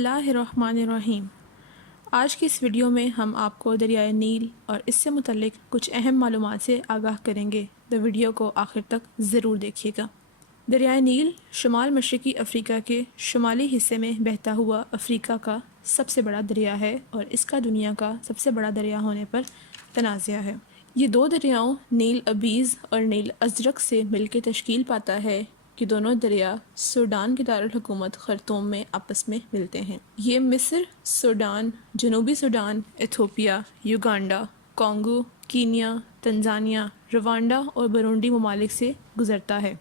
اللہ الرحمن الرحیم۔ آج کی اس ویڈیو میں ہم آپ کو دریائے نیل اور اس سے متعلق کچھ اہم معلومات سے آگاہ کریں گے، تو ویڈیو کو آخر تک ضرور دیکھیے گا۔ دریائے نیل شمال مشرقی افریقہ کے شمالی حصے میں بہتا ہوا افریقہ کا سب سے بڑا دریا ہے اور اس کا دنیا کا سب سے بڑا دریا ہونے پر تنازع ہے۔ یہ دو دریاؤں نیل ابیز اور نیل ازرق سے مل کے تشکیل پاتا ہے کہ دونوں دریا سوڈان کے دارالحکومت خرطوم میں آپس میں ملتے ہیں۔ یہ مصر، سوڈان، جنوبی Sudan, Ethiopia, Uganda, Congo, Kenya, Tanzania, Rwanda اور برونڈی ممالک سے گزرتا ہے۔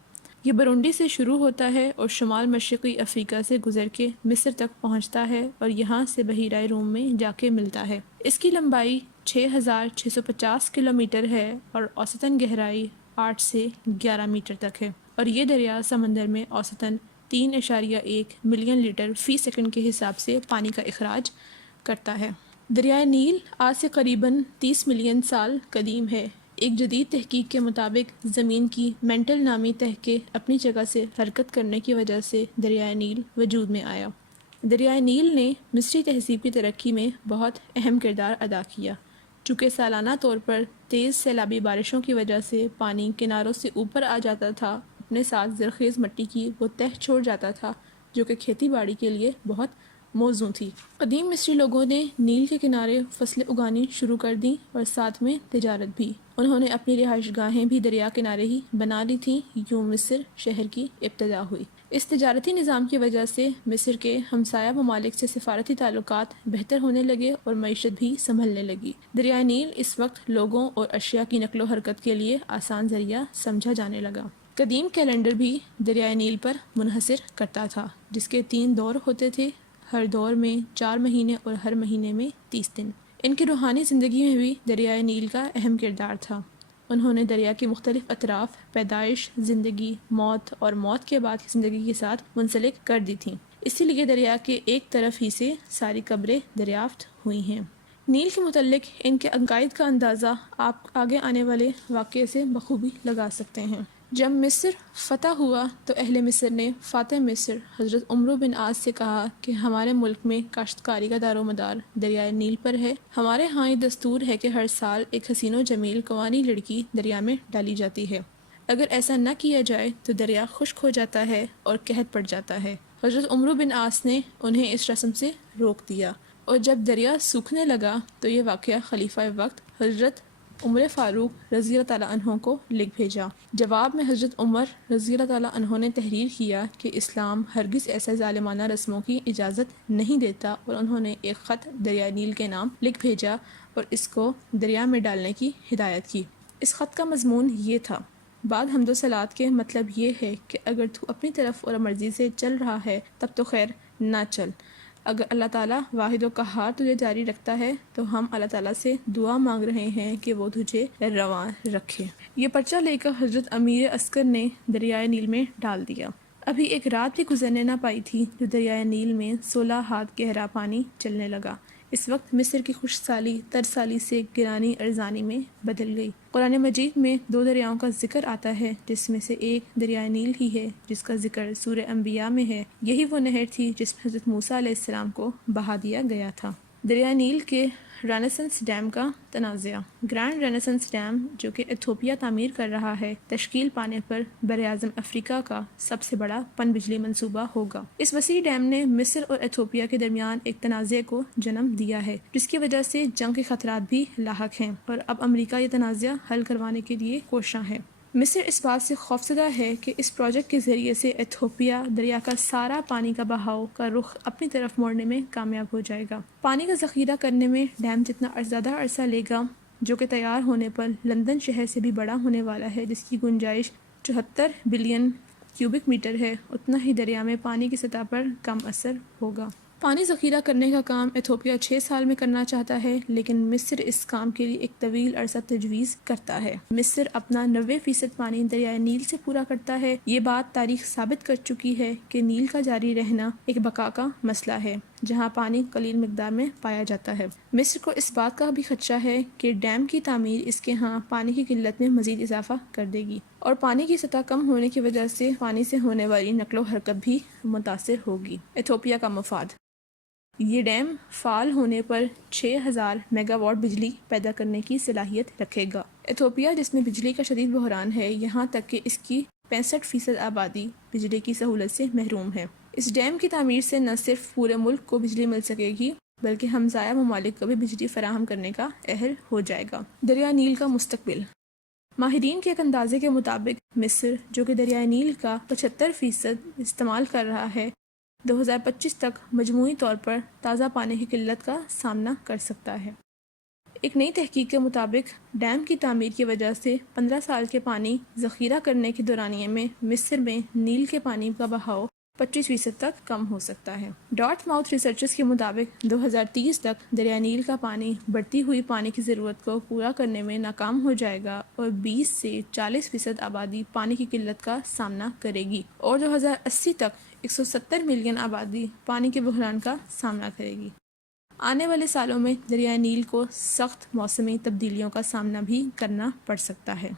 یہ برونڈی سے شروع ہوتا ہے اور شمال مشرقی افریقہ سے گزر کے مصر تک پہنچتا ہے اور یہاں سے بحیرہ روم میں جا کے ملتا ہے۔ اس کی لمبائی 6650 کلومیٹر ہے اور اوسطاً گہرائی 8 سے 11 میٹر تک ہے، اور یہ دریا سمندر میں اوسطاً 3.1 ملین لیٹر فی سیکنڈ کے حساب سے پانی کا اخراج کرتا ہے۔ دریائے نیل آج سے قریباً 30 ملین سال قدیم ہے۔ ایک جدید تحقیق کے مطابق زمین کی مینٹل نامی تہہ کے اپنی جگہ سے حرکت کرنے کی وجہ سے دریائے نیل وجود میں آیا۔ دریائے نیل نے مصری تہذیب کی ترقی میں بہت اہم کردار ادا کیا، چونکہ سالانہ طور پر تیز سیلابی بارشوں کی وجہ سے پانی کناروں سے اوپر آ جاتا تھا، اپنے ساتھ زرخیز مٹی کی وہ تہہ چھوڑ جاتا تھا جو کہ کھیتی باڑی کے لیے بہت موزوں تھی۔ قدیم مصری لوگوں نے نیل کے کنارے فصلیں اگانی شروع کر دیں اور ساتھ میں تجارت بھی۔ انہوں نے اپنی رہائش گاہیں بھی دریا کنارے ہی بنا لی تھیں۔ یوں مصر شہر کی ابتدا ہوئی۔ اس تجارتی نظام کی وجہ سے مصر کے ہمسایہ ممالک سے سفارتی تعلقات بہتر ہونے لگے اور معیشت بھی سنبھلنے لگی۔ دریائے نیل اس وقت لوگوں اور اشیاء کی نقل و حرکت کے لیے آسان ذریعہ سمجھا جانے لگا۔ قدیم کیلنڈر بھی دریائے نیل پر منحصر کرتا تھا، جس کے 3 دور ہوتے تھے، ہر دور میں 4 مہینے اور ہر مہینے میں 30 دن۔ ان کی روحانی زندگی میں بھی دریائے نیل کا اہم کردار تھا۔ انہوں نے دریا کے مختلف اطراف پیدائش، زندگی، موت اور موت کے بعد کی زندگی کے ساتھ منسلک کر دی تھیں، اسی لیے دریا کے ایک طرف ہی سے ساری قبریں دریافت ہوئی ہیں۔ نیل کے متعلق ان کے عقائد کا اندازہ آپ آگے آنے والے واقعے سے بخوبی لگا سکتے ہیں۔ جب مصر فتح ہوا تو اہل مصر نے فاتح مصر حضرت عمرو بن عاص سے کہا کہ ہمارے ملک میں کاشتکاری کا دار و مدار دریائے نیل پر ہے۔ ہمارے ہاں یہ دستور ہے کہ ہر سال ایک حسین و جمیل کنواری لڑکی دریا میں ڈالی جاتی ہے۔ اگر ایسا نہ کیا جائے تو دریا خشک ہو جاتا ہے اور قحط پڑ جاتا ہے۔ حضرت عمرو بن عاص نے انہیں اس رسم سے روک دیا، اور جب دریا سوکھنے لگا تو یہ واقعہ خلیفہ وقت حضرت عمر فاروق رضی اللہ تعالیٰ عنہ کو لکھ بھیجا۔ جواب میں حضرت عمر رضی اللہ تعالیٰ عنہ نے تحریر کیا کہ اسلام ہرگز ایسے ظالمانہ رسموں کی اجازت نہیں دیتا، اور انہوں نے ایک خط دریائے نیل کے نام لکھ بھیجا اور اس کو دریا میں ڈالنے کی ہدایت کی۔ اس خط کا مضمون یہ تھا: بعد حمد و صلوات کے مطلب یہ ہے کہ اگر تو اپنی طرف اور مرضی سے چل رہا ہے تب تو خیر، نہ چل۔ اگر اللہ تعالیٰ واحد و قہار تجھے جاری رکھتا ہے تو ہم اللہ تعالیٰ سے دعا مانگ رہے ہیں کہ وہ تجھے رواں رکھے۔ یہ پرچہ لے کر حضرت امیر عسکر نے دریائے نیل میں ڈال دیا۔ ابھی ایک رات بھی گزرنے نہ پائی تھی جو دریائے نیل میں 16 ہاتھ گہرا پانی چلنے لگا۔ اس وقت مصر کی خشک سالی ترسالی سے گرانی ارزانی میں بدل گئی۔ قرآن مجید میں 2 دریاؤں کا ذکر آتا ہے، جس میں سے ایک دریائے نیل ہی ہے جس کا ذکر سورہ انبیاء میں ہے۔ یہی وہ نہر تھی جس میں حضرت موسیٰ علیہ السلام کو بہا دیا گیا تھا۔ دریائے نیل کے رینیسنس ڈیم کا تنازع۔ گرینڈ رینیسنس ڈیم، جو کہ ایتھوپیا تعمیر کر رہا ہے، تشکیل پانے پر براعظم افریقہ کا سب سے بڑا پن بجلی منصوبہ ہوگا۔ اس وسیع ڈیم نے مصر اور ایتھوپیا کے درمیان ایک تنازع کو جنم دیا ہے، جس کی وجہ سے جنگ کے خطرات بھی لاحق ہیں، اور اب امریکہ یہ تنازع حل کروانے کے لیے کوشاں ہے۔ مصر اس بات سے خوفزدہ ہے کہ اس پروجیکٹ کے ذریعے سے ایتھوپیا دریا کا سارا پانی کا بہاؤ کا رخ اپنی طرف موڑنے میں کامیاب ہو جائے گا۔ پانی کا ذخیرہ کرنے میں ڈیم جتنا زیادہ عرصہ لے گا، جو کہ تیار ہونے پر لندن شہر سے بھی بڑا ہونے والا ہے، جس کی گنجائش 74 بلین کیوبک میٹر ہے، اتنا ہی دریا میں پانی کی سطح پر کم اثر ہوگا۔ پانی ذخیرہ کرنے کا کام ایتھوپیا 6 سال میں کرنا چاہتا ہے، لیکن مصر اس کام کے لیے ایک طویل عرصہ تجویز کرتا ہے۔ مصر اپنا 90% پانی دریائے نیل سے پورا کرتا ہے۔ یہ بات تاریخ ثابت کر چکی ہے کہ نیل کا جاری رہنا ایک بقا کا مسئلہ ہے، جہاں پانی قلیل مقدار میں پایا جاتا ہے۔ مصر کو اس بات کا بھی خدشہ ہے کہ ڈیم کی تعمیر اس کے ہاں پانی کی قلت میں مزید اضافہ کر دے گی، اور پانی کی سطح کم ہونے کی وجہ سے پانی سے ہونے والی نقل و حرکت بھی متاثر ہوگی۔ ایتھوپیا کا مفاد۔ یہ ڈیم فعال ہونے پر 6000 میگا واٹ بجلی پیدا کرنے کی صلاحیت رکھے گا۔ ایتھوپیا، جس میں بجلی کا شدید بحران ہے، یہاں تک کہ اس کی 65% آبادی بجلی کی سہولت سے محروم ہے۔ اس ڈیم کی تعمیر سے نہ صرف پورے ملک کو بجلی مل سکے گی بلکہ ہمسایہ ممالک کو بھی بجلی فراہم کرنے کا اہل ہو جائے گا۔ دریائے نیل کا مستقبل۔ ماہرین کے ایک اندازے کے مطابق مصر، جو کہ دریائے نیل کا 75% استعمال کر رہا ہے، 2025 تک مجموعی طور پر تازہ پانی کی قلت کا سامنا کر سکتا ہے۔ ایک نئی تحقیق کے مطابق ڈیم کی تعمیر کی وجہ سے 15 سال کے پانی ذخیرہ کرنے کے دورانیے میں مصر میں نیل کے پانی کا بہاؤ 25% تک کم ہو سکتا ہے۔ ڈارٹ ماؤتھ ریسرچرز کے مطابق 2030 تک دریائے نیل کا پانی بڑھتی ہوئی پانی کی ضرورت کو پورا کرنے میں ناکام ہو جائے گا اور 20 سے 40% آبادی پانی کی قلت کا سامنا کرے گی، اور 2080 تک 170 ملین آبادی پانی کے بحران کا سامنا کرے گی۔ آنے والے سالوں میں دریائے نیل کو سخت موسمی تبدیلیوں کا سامنا بھی کرنا پڑ سکتا ہے۔